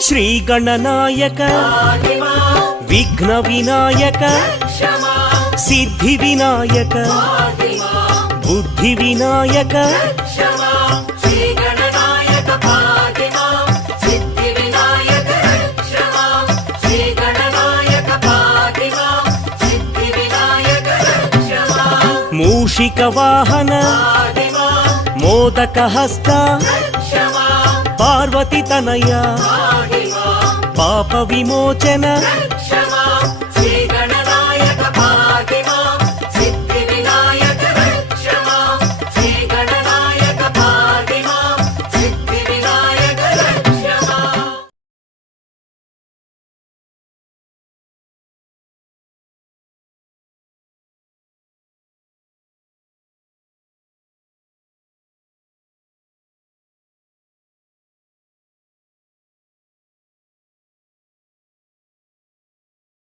శ్రీ గణనాయక విఘ్న వినాయక సిద్ధి వినాయక బుద్ధి వినాయక మూషిక వాహన మోదక హస్త పార్వతి తనయ పాప విమోచన